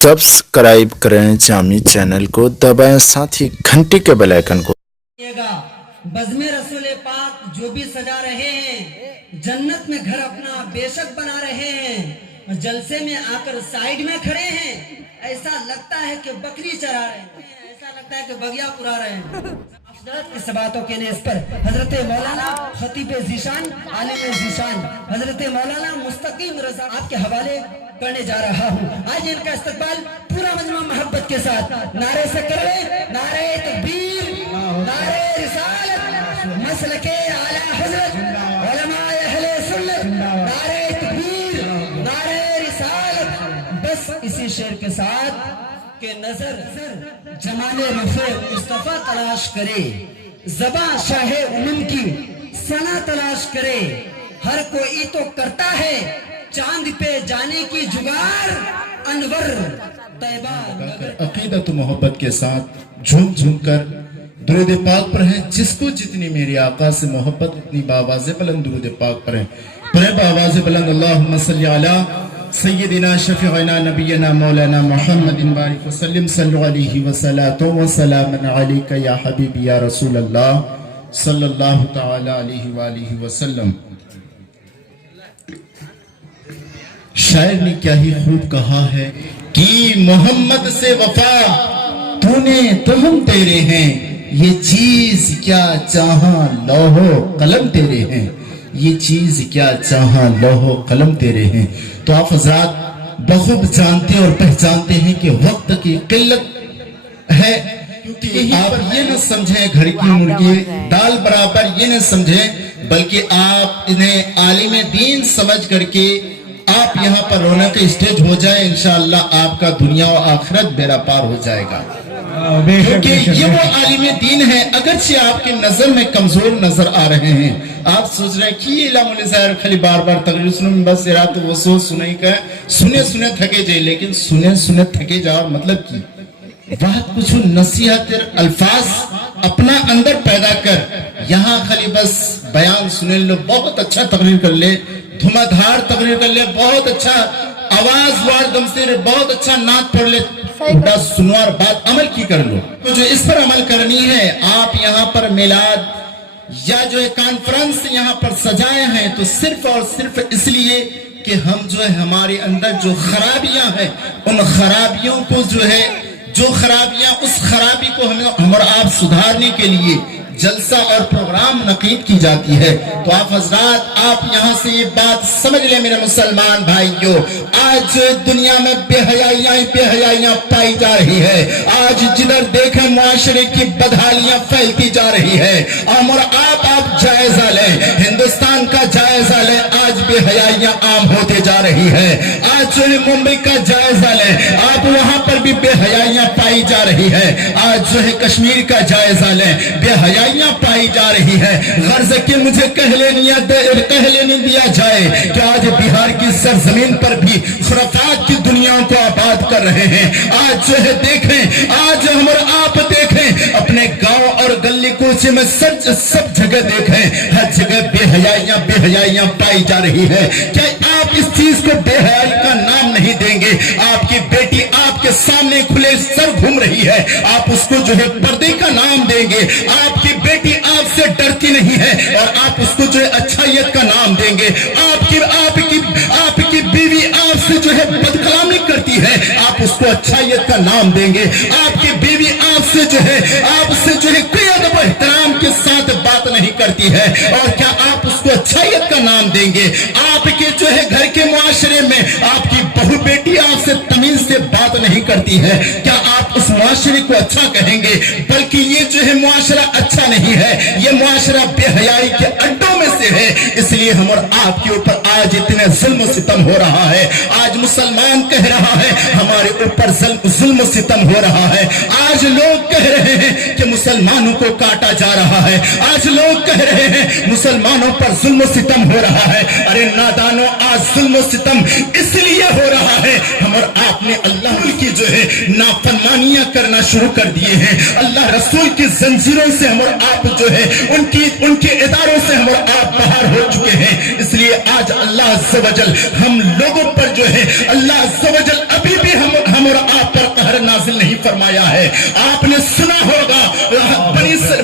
Subscribe करें Jami channel को, दबाएं साथ ही घंटी के बेल आइकन को। बज़्म रसूल पाक जो भी सजा रहे हैं, जन्नत में घर अपना बेशक बना रहे हैं, और जलसे में आकर साइड में खड़े हैं, ऐसा लगता है कि बकरी चरा रहे हैं, ऐसा लगता है कि बगिया पुरा रहे हैं। इस बातों के लिए इस पर हजरत मौलाना खतीब ज़ीशान आलिम ज़ीशान हजरत मौलाना मुस्तकीम रज़ा आपके हवाले करने जा रहा हूँ। आज इनका इस्तकबाल पूरा मजमा मोहब्बत के साथ नारे से करें, नारे तकबीर, नारे रिसालत, मसलके आला हज़रत उलमाए अहले सुन्नत, नारे तकबीर, नारे रिसालत। बस इसी शेर के साथ के नजर जमाने रफ़े मुस्तफा तलाश करे, ज़बा शाहे उमम की सना तलाश करे, हर कोई तो करता है चांद पे जाने की जुगार, अनवर तैबा अकीदत मोहब्बत के साथ झूम झूम कर दुरूद पाक पर है। जिसको जितनी मेरे आका से मोहब्बत उतनी बावाज़े बुलंद दुरूद पाक पर है। पढ़े बावाज़े बुलंद अल्लाहुम्मा सल्ली अला सय्यदिना शफीअना नबियना मौलाना मुहम्मदिन बारिक वसल्लम सल्लल्लाहु अलैहि वसल्लम व सलामन अलैका या हबीबी या रसूल अल्लाह सल्लल्लाहु तआला अलैहि व आलिहि वसल्लम। शायर ने क्या ही खूब कहा है कि मोहम्मद से वफा तूने तो हम तेरे हैं, ये चीज क्या चाहा लौहो कलम तेरे हैं, ये चीज क्या चाहा लौहो कलम तेरे हैं। तो आप हज़रात बखूब जानते और पहचानते हैं कि वक्त की किल्लत है, क्योंकि आप ये न समझें घर की मुर्गी दाल बराबर, ये न समझें, बल्कि आप इन्हें आलिम दीन समझ करके आप यहाँ पर रौनक स्टेज हो जाए, इंशाअल्लाह आपका दुनिया और आखिरत बेड़ा पार हो जाएगा। क्योंकि ये वो आलिम दीन है, अगरचे आपके नजर में कमजोर नजर आ रहे हैं। आप सोच रहे हैं कि ये खाली बार बार तकरीर सुनो, बस रात वो सो सुनाई का सुने सुने थके जाए, लेकिन सुने सुने थके जाओ मतलब की बात कुछ नसीहत अल्फाज अपना अंदर पैदा कर, यहाँ खाली बस बयान सुने लो, बहुत अच्छा तकरीर कर ले, धुआंधार तकरीर कर ले, बहुत अच्छा आवाज वार दम से बहुत अच्छा नात पढ़ ले, उल्टा सुनवार बात अमल की कर लो। तो जो इस पर अमल करनी है, आप यहाँ पर मिलाद या जो है कॉन्फ्रेंस यहाँ पर सजाए हैं तो सिर्फ और सिर्फ इसलिए कि हम जो है हमारे अंदर जो खराबियां हैं, उन खराबियों को जो है उस खराबी को हम और आप सुधारने के लिए जलसा और प्रोग्राम नकीद की जाती है। तो आप हजरात आप यहाँ से ये बात समझ ले मेरे मुसलमान भाइयों, आज दुनिया में बेहयाइयां पाई जा रही है। आज जिधर देखें मुआशरे की बदहालियां फैलती जा रही है। और आप जायजा लें, हिंदुस्तान का जायजा लें, आज बेहयाइयां आम होते जा रही है। आज जो है मुंबई का जायजा लें, आप वहां पर भी बेहयाइयां पाई जा रही है। आज जो है कश्मीर का जायजा लें, बेहयाइयां पाई जा रही है। गर्ज कि मुझे कह लेने दिया जाए कि आज बिहार की सरजमीन पर भी खुराफात की दुनिया को आबाद कर रहे हैं। आज जो है देखें, आज हम और आप देखें अपने गांव और गली कूचे में सब जगह देखें, हर जगह बेहयाइयां पाई जा रही है। क्या आप इस चीज को बेहयाई का नाम नहीं देंगे? आपकी बेटी आपके सामने खुले सर घूम रही है, आप उसको जो है पर्दे का नाम देंगे? आपकी बेटी आपसे डरती नहीं है और आप उसको जो है अच्छाइयत का नाम देंगे? आपकी बीवी आपसे जो है बदकलामी करती है, आप उसको अच्छाइयत का नाम देंगे? आपकी बीवी आपसे जो है कोई अदब और एहतराम के साथ बात नहीं करती है, और क्या आप उसको अच्छाइयत का नाम देंगे? आपके जो है घर के मुआशरे में आपकी बहू बेटी आपसे तमीज से बात नहीं करती है, क्या आप उस मुआशरे को अच्छा कहेंगे? बल्कि ये जो है मुआशरा अच्छा नहीं है, ये मुआशरा बेहयाई के अड्डों में से है। इसलिए हम और आपके ऊपर आज इतने जुल्म सितम हो रहा है। आज मुसलमान कह रहा है हमारे ऊपर जुल्म सितम हो रहा है। आज लोग कह रहे हैं कि मुसलमानों को काटा जा रहा है। आज लोग कह रहे हैं मुसलमानों पर जुल्म सितम हो रहा है। अरे नादानो, आज जुल्म सितम इसलिए हो रहा है हम और आपने अल्लाह की जो है नाफरमानियां करना शुरू कर दिए हैं। अल्लाह रसूल की जंजीरों से हम और आप जो है उनके इदारों से हम और आप बाहर हो चुके हैं। इसलिए आज अल्लाह अज़्ज़ व जल हम लोगों पर जो है अल्लाह अज़्ज़ व जल अभी भी हम और फरमाया है। आपने सुना होगा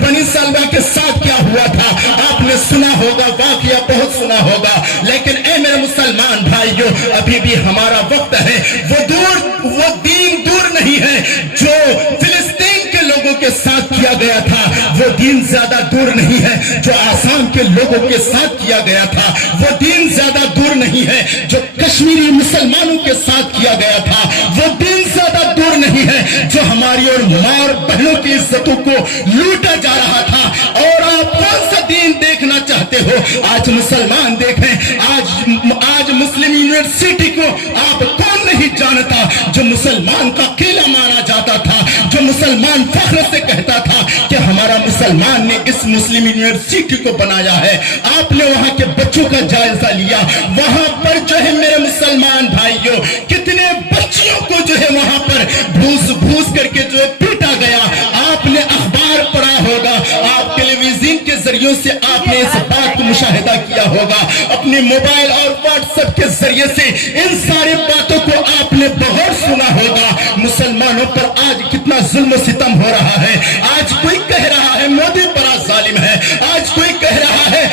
बनी सलमा के साथ क्या हुआ था, आपने सुना होगा, वाकया बहुत सुना होगा। लेकिन ए मेरे मुसलमान भाइयों, अभी भी हमारा वक्त है, वो दीन दूर नहीं है जो फिलिस्तीन के लोगों के साथ किया गया था, वो दीन ज्यादा दूर नहीं है जो आसाम के लोगों के साथ किया गया था, वो दीन ज्यादा दूर नहीं है जो कश्मीरी मुसलमानों के साथ किया गया था, वो दीन ज्यादा दूर नहीं है जो हमारी और माँ और बहनों की इज्जतों को लूटा जा रहा था। और आप कौन सा दीन देखना चाहते हो? आज मुसलमान देखें, आज मुस्लिम यूनिवर्सिटी को आप कौन नहीं जानता, जो मुसलमान का किला माना जाता था, जो मुसलमान फख्र से कहता था कि हमारा मुसलमान ने इस मुस्लिम यूनिवर्सिटी को बनाया है। आपने वहां के बच्चों का जायजा लिया, वहां पर जो है मेरे मुसलमान भाइयों, कितने बच्चियों को जो है वहां पर भूस करके जो है पीटा गया। आपने अखबार पढ़ा होगा, आप टेलीविजन के जरिए से आपने इस बात को मुशाहिदा किया होगा, अपने मोबाइल और व्हाट्सएप के जरिए से इन सारी बातों को आपने बहुत सुना होगा। मुसलमानों पर आज कितना जुल्म सितम हो रहा है। आज कोई कह रहा है मोदी बड़ा जालिम है, आज कोई कह रहा है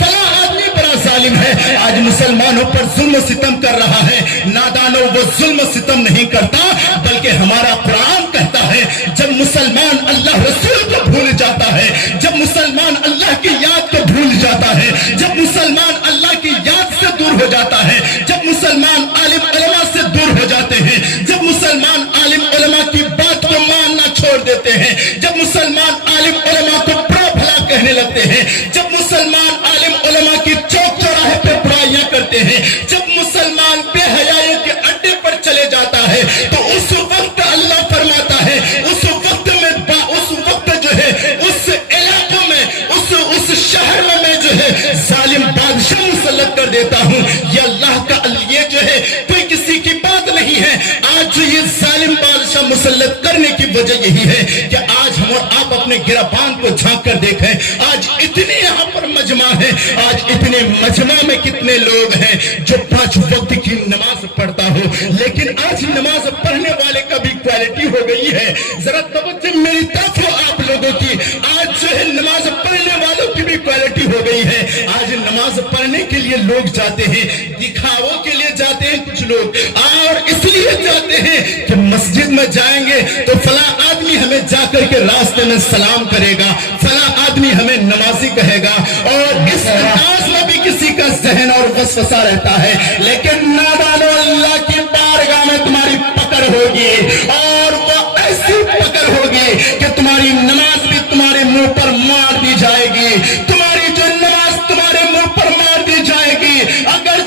फला आदमी बड़ा जालिम है। आज मुसलमानों पर जुल्म सितम कर रहा है। नादानो, वो जुल्म सितम नहीं करता, बल्कि हमारा कुरान कहता है जब मुसलमान अल्लाह रसूल को भूल जाता है, जब मुसलमान अल्लाह की याद को भूल जाता है, जब मुसलमान अल्लाह की याद से दूर हो जाता है, जब मुसलमान आलिम उलमा से दूर हो जाते हैं, जब मुसलमान आलिम उलमा की बात को मानना छोड़ देते हैं, जब मुसलमान आलिम उलमा को बुरा भला कहने लगते हैं, जब मुसलमान आलिम उलमा की चौक चौराहे पे बुराइयां करते हैं, जब मुसलमान बेहयाइयों के अड्डे पर चले जाता है, तो उस वक्त अल्लाह फरमाता है, उस वक्त जो है उस इलाकों में, उस शहर में मैं जो है जालिम बादशाह मुसल्लत कर देता हूं। ये अल्लाह का, ये जो है कोई किसी की बात नहीं है। आज जो ये जालिम बादशाह मुसल्लत करने की वजह यही है कि आज हम और आप अपने गिरबान को झांक कर देखें। आज इतने यहाँ पर मजमा है, आज इतने मजमा में कितने लोग हैं जो 5 वक्त की नमाज पढ़ता हो, लेकिन आज नमाज पढ़ने वाले का भी क्वालिटी हो गई है। जरा तवज्जो मेरी तरफ हो आप लोगों की, आज जो है नमाज पढ़ने वालों की भी क्वालिटी हो गई है। आज नमाज पढ़ने के लिए लोग जाते हैं, दिखावों के लिए जाते हैं कुछ लोग, और इसलिए जाते हैं कि मस्जिद में जाएंगे तो फला आदमी हमें जाकर के रास्ते में सलाम करेगा, फला आदमी हमें नमाजी कहेगा, और इस अंदाज में भी किसी का जहन और वसवसा रहता है। लेकिन नादानो, अल्लाह की बारगाह में तुम्हारी पकड़ होगी, और वो ऐसी पकड़ होगी कि तुम्हारी नमाज भी तुम्हारे मुंह पर मार दी जाएगी, तुम्हारी जो नमाज तुम्हारे मुंह पर मार दी जाएगी। अगर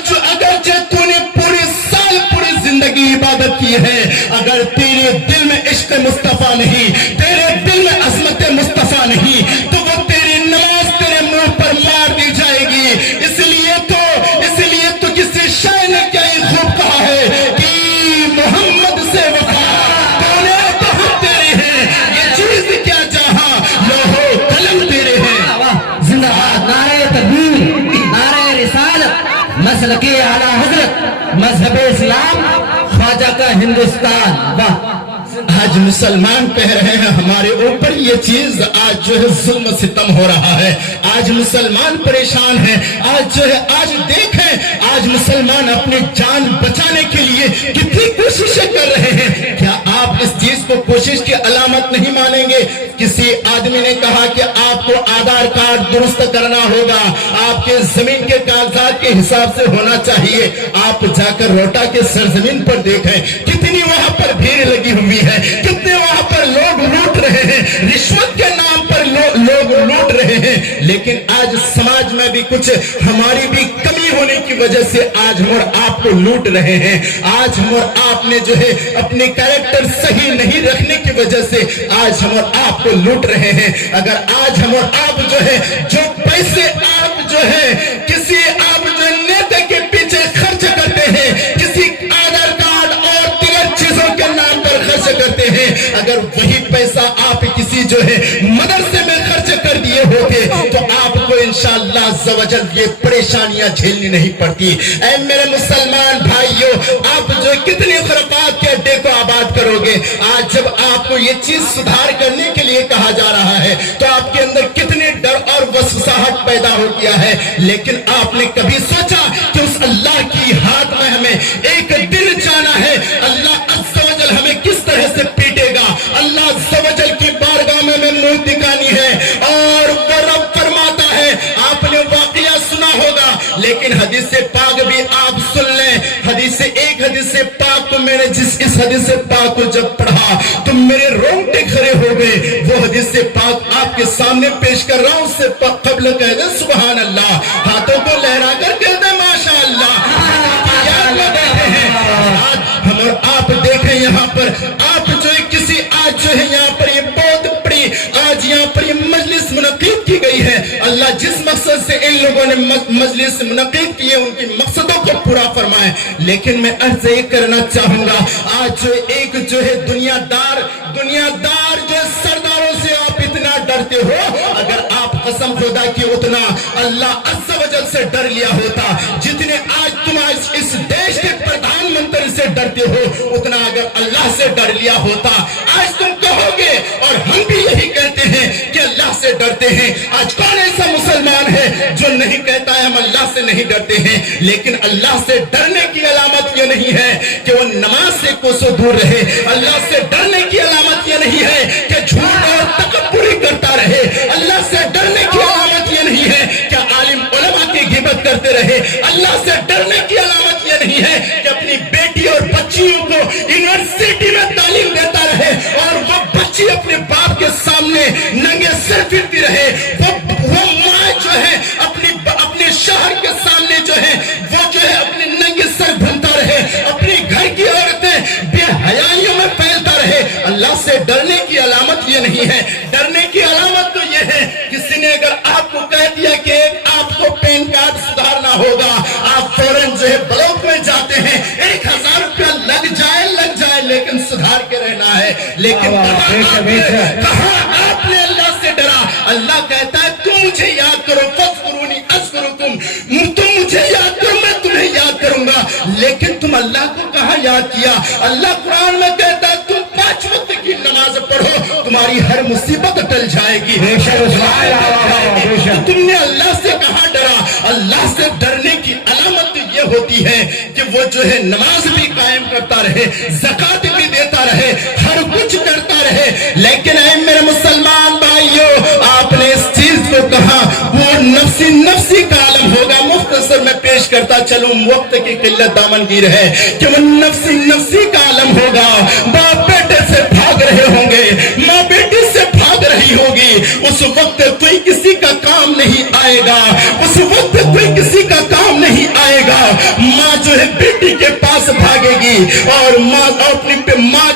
तूने पूरे साल पूरी जिंदगी इबादत की है, अगर तेरे दिल में इश्क मुस्तफा नहीं, तेरे दिल में अज़मत मुस्तफा नहीं, तो वो तेरी नमाज तेरे मुंह पर मार दी जाएगी। इसलिए तो किसी शायर ने क्या ही खूब कहा है कि मोहम्मद से वफा तूने तो हम तेरे हैं, ये चीज क्या चाहा लोहो कलम तेरे हैं। जिंदाबाद नारे तकबीर, नारे रिसालत, मसलके आला हजरत, मजहब इस्लाम, ख्वाजा का हिंदुस्तान। वाह! आज मुसलमान कह रहे हैं हमारे ऊपर ये चीज, आज जो है जुल्म सितम हो रहा है, आज मुसलमान परेशान है। आज जो है, आज देखें, आज मुसलमान अपनी जान बचाने के लिए कितनी कोशिशें कर रहे हैं। क्या आप इस चीज को कोशिश की अलामत नहीं मानेंगे? किसी आदमी ने कहा कि आपको आधार कार्ड दुरुस्त करना होगा, आपके जमीन के कागजात के हिसाब से होना चाहिए। आप जाकर रोहटा के सरजमीन पर देखें, कितनी वहां पर भीड़ लगी हुई है, कितने वहां पर लोग लूट रहे हैं, रिश्वत के नाम पर लोग लूट रहे हैं। लेकिन आज समाज में भी कुछ हमारी भी कमी होने की वजह से आज हम और आपको लूट रहे हैं। आज हम और आपने जो है अपने कैरेक्टर सही नहीं रखने की वजह से आज हम और आपको लूट रहे हैं। अगर आज हम और आप जो है, जो पैसे आप जो है किसी आप जो नेता के पीछे खर्च करते हैं, किसी आधार कार्ड और तीन चीजों के नाम पर खर्च करते हैं, अगर वही पैसा आप किसी जो है मदरसे में खर्च कर दिए होते तो आपको इंशाअल्लाह ज़वजल ये परेशानियां झेलनी नहीं पड़ती। ऐ मेरे मुसलमान भाइयों, आप जो कितने खुराफात के अड्डे को आबाद करोगे, گے. آج جب آپ کو یہ چیز سدھار کرنے کے لیے کہا جا رہا ہے تو آپ کے اندر کتنے ڈر اور وسوساہٹ پیدا ہو گیا ہے. لیکن آپ نے کبھی سوچا کہ اس اللہ کی ہاتھ میں ہمیں ایک دن جانا ہے. اللہ عز و جل ہمیں کس طرح سے پیٹے گا, اللہ عز و جل کی بارگاہ میں ہمیں منہ دکھانی ہے. اور وہ رب فرماتا ہے, آپ نے واقعہ سنا ہوگا لیکن حدیث پاک بھی آپ سن لیں. ایک حدیث پاک کو میں نے اس حدیث پاک کو جب پڑھا تو میرے رونگٹے کھڑے ہو گئے. وہ حدیث پاک آپ کے سامنے پیش کر رہا ہوں. اس سے قبل کہہ دیں سبحان اللہ, ہاتھوں کو لہرا کر کہہ دیں ماشاء اللہ. ہم اور آپ دیکھیں یہاں پر آپ جو کسی آج جو ہے یہاں پر یہ بہت بڑی آج یہاں پر یہ مجلس منعقد کی گئی ہے. اللہ جس مقصد سے ان لوگوں نے مجلس منعقد کی ہے ان کی مقصدوں کو پورا فرمائے. لیکن میں عرض یہ کرنا چاہوں گا, آج جو ایک جو ہے دنیا دار جو سرداروں سے آپ اتنا ڈرتے ہو, اگر آپ قسم خدا کی اتنا اللہ عز و جل سے ڈر لیا ہوتا جتنے آج تم اس دیش کے پردھان منتری سے ڈرتے ہو اتنا اگر اللہ سے ڈر لیا ہوتا آج تم کہو گے. اور ہم بھی یہی کہتے ہیں کہ اللہ سے ڈرتے ہیں. آج کون ایسا مسلمان ہے جو نہیں کہتا ہے ہم اللہ سے نہیں ڈرتے ہیں؟ لیکن اللہ سے ڈرنے کی علامت یہ نہیں ہے کہ وہ نماز سے کوسوں دور رہے. اللہ سے ڈرنے کی علامت یہ نہیں ہے کہ جھوٹ اور تکبری کرتا رہے. اللہ سے ڈرنے کی علامت یہ نہیں ہے کہ عالم علماء کی غیبت کرتے رہے. اللہ سے ڈرنے کی علامت یہ نہیں ہے کہ اپنی بیٹی اور بچیوں کو یونیورسٹی میں تعلیم دیتا رہے اور وہ بچی اپنے باپ کے سامنے ننگے سر پھرتی رہے. وہ ماں جو ہے اپنے شوہر کے سامنے جو ہے وہ جو ہے اپنے ننگے سر گھومتا رہے. اپنی گھر کی عورتیں بے حیائیوں میں پھیلتا رہے. اللہ سے ڈرنے کی علامت یہ نہیں ہے. ڈرنے کی علامت تو یہ ہے کسی نے اگر آپ کو کہہ دیا کہ آپ کو پین کارڈ سدھارنا ہوگا, آپ فوراً جو ہے بلاک میں جاتے ہیں, 1000 روپیہ لگ جائے لیکن سدھار کے رہنا ہے. لیکن کہاں آپ نے اللہ سے ڈرا؟ اللہ کہتا ہے تم مجھے یاد کرو, فاذکرونی اذکرکم, تم مجھے یاد کرو میں تمہیں یاد کروں گا. لیکن تم اللہ کو کہاں یاد کیا؟ اللہ قرآن میں کہتا ہے تم 5 وقت کی نماز پڑھو تمہاری ہر مصیبت ٹل جائے گی. تم نے اللہ سے کہاں ڈرا؟ اللہ سے ڈرنے کی علامت یہ ہوتی ہے کہ وہ جو ہے نماز بھی قائم کرتا رہے, زکات بھی دیتا رہے, ہر کچھ کرتا رہے. لیکن اے میرے مسلمان بھائیوں, آپ نے اس چیز کو کہا وہ نفسی کا عالم ہوگا. مختصر میں پیش کرتا چلوں, وقت کی قلت دامنگیر ہے کہ وہ نفسی کا عالم ہوگا. باپ بیٹے سے بھاگ رہے ہوں گے, ماں بیٹی سے بھاگ رہی ہوگی. اس وقت کوئی کسی کا کام نہیں آئے گا. اس وقت کوئی کسی کا کام نہیں آئے گا. ماں جو ہے بیٹی کے پاس بھاگے گی اور ماں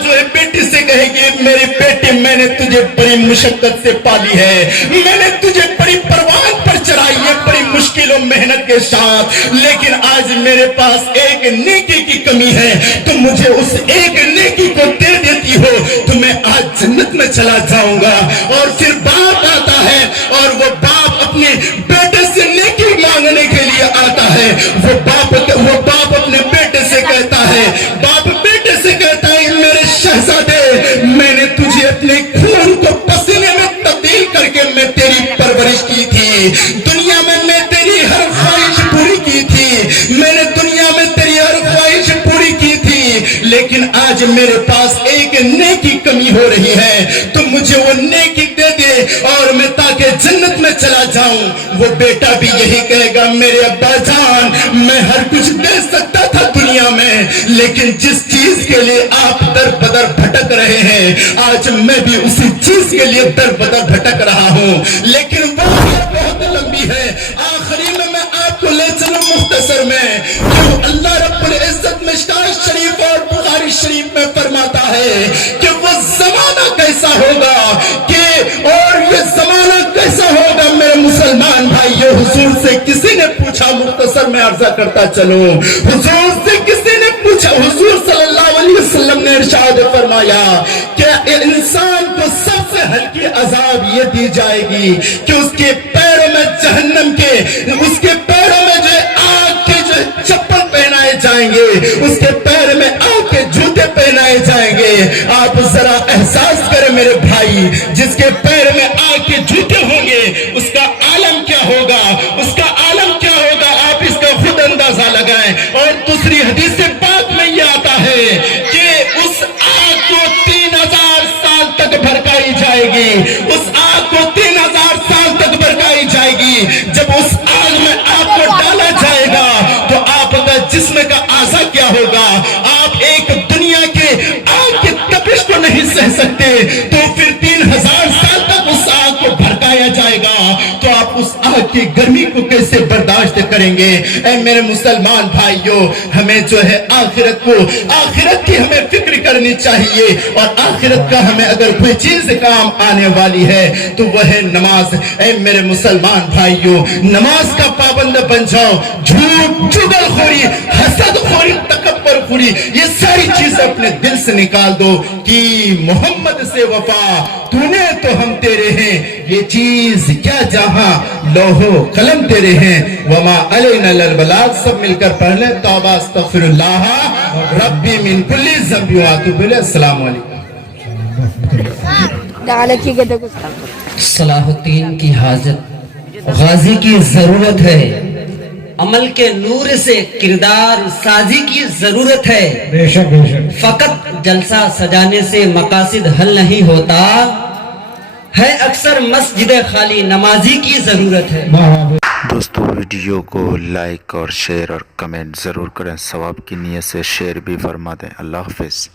جو ہے بیٹی سے کہے گی میری بیٹی میں نے تجھے بڑی مشقت سے پالی ہے, میں نے تجھے بڑی پروان پر چڑھائی ہے بڑی مشکل و محنت کے ساتھ, لیکن آج میرے پاس ایک نیکی کی کمی ہے, تم مجھے اس ایک نیکی کو دے دیتی ہو تو میں آج جنت میں چلا جاؤں گا. اور پھر باپ آتا ہے اور وہ باپ اپنے بیٹے سے نیکی مانگنے کے لیے آتا ہے. وہ باپ اپنے بیٹے سے کہتا ہے, باپ بیٹے سے کہتا ہے میرے شہزادے میں نے تجھے اپنے خون کو پسینے میں تبدیل کر کے میں تیری پرورش کی تھی. دنیا میں تیری ہر خواہش پوری کی تھی, میں نے دنیا میں تیری ہر خواہش پوری کی تھی. لیکن آج میرے پاس ایک نیکی کمی ہو رہی ہے, تو مجھے وہ نیکی دے دے اور میں تاکہ جنت میں چلا جاؤں. وہ بیٹا بھی یہی کہے گا میرے ابا جان میں ہر کچھ دے سکتا تھا دنیا میں, لیکن جس چیز کے لیے آپ در بدر بھٹک رہے ہیں آج میں بھی اسی چیز کے لیے در بدر بھٹک رہا ہوں. لیکن وہ بہت لمبی ہے. آخری میں آپ کو لے چلوں مختصر میں. جو اللہ رب العزت مشکات شریف اور بخاری شریف میں فرماتا ہے کہ وہ زمانہ کیسا ہوگا اور یہ زمانہ کیسا ہوگا. میرے مسلمان بھائیو, حضور سے کسی نے پوچھا, مختصر میں عرضہ کرتا چلوں, حضور سے کسی نے پوچھا, حضور صلی اللہ علیہ وسلم نے ارشاد فرمایا کہ انسان کو سب سے ہلکی عذاب یہ دی جائے گی کہ اس کے پیروں میں جہنم کے, اس کے پیروں میں جو آگ کے جو چپل پہنائے جائیں گے, اس کے پیر میں آگ کے جوتے پہنائے بنائے جائیں گے. آپ ذرا احساس کریں میرے بھائی, جس کے پیر میں آگ کے جوتے ہوں گے اس کا عالم کیا ہوگا, اس کا عالم کیا ہوگا, آپ اس کا خود اندازہ لگائیں. اور دوسری حدیث پاک میں یہ آتا ہے کہ اس آگ کو 3000 سال تک بھڑکائی جائے گی, اس آگ کو 3000 سال تک بھڑکائی جائے گی. جب اس آگ میں آپ کو ڈالا جائے گا تو آپ کا جسم کا اعضا کیا ہوگا, آپ ایک دنیا کے آگ کی تپش کو نہیں سہ سکتے, تو پھر 3000 سال تک اس آگ کو بھڑکایا جائے گا تو آپ اس آگ کی گرمی کو کیسے برداشت کریں گے. اے میرے مسلمان بھائیوں, ہمیں جو ہے آخرت کو, آخرت کی ہمیں فکر کرنی چاہیے, اور آخرت کا ہمیں اگر کوئی چیز کام آنے والی ہے تو وہ ہے نماز. اے میرے مسلمان بھائیوں, نماز کا پابند بن جاؤ. جھوٹ, چغل خوری, حسد خوری, تکبر خوری, یہ ساری چیزیں اپنے دل سے نکال دو کہ محمد سے وفا تو نے تو ہم تیرے ہیں, یہ چیز کیا جہاں لوہو قلم تیرے ہیں. وما علینا الا البلاغ. سب مل کر پڑھ لیں توبہ استغفر اللہ ربی من کل ذنب واتوب الیہ. السلام علیکم. صلاح الدین کی حاجت غازی کی ضرورت ہے, عمل کے نور سے کردار سازی کی ضرورت ہے. بے شک بے شک. فقط جلسہ سجانے سے مقاصد حل نہیں ہوتا ہے, اکثر مسجد خالی نمازی کی ضرورت ہے. دوستو ویڈیو کو لائک اور شیئر اور کمنٹ ضرور کریں, ثواب کی نیت سے شیئر بھی فرما دیں. اللہ حافظ.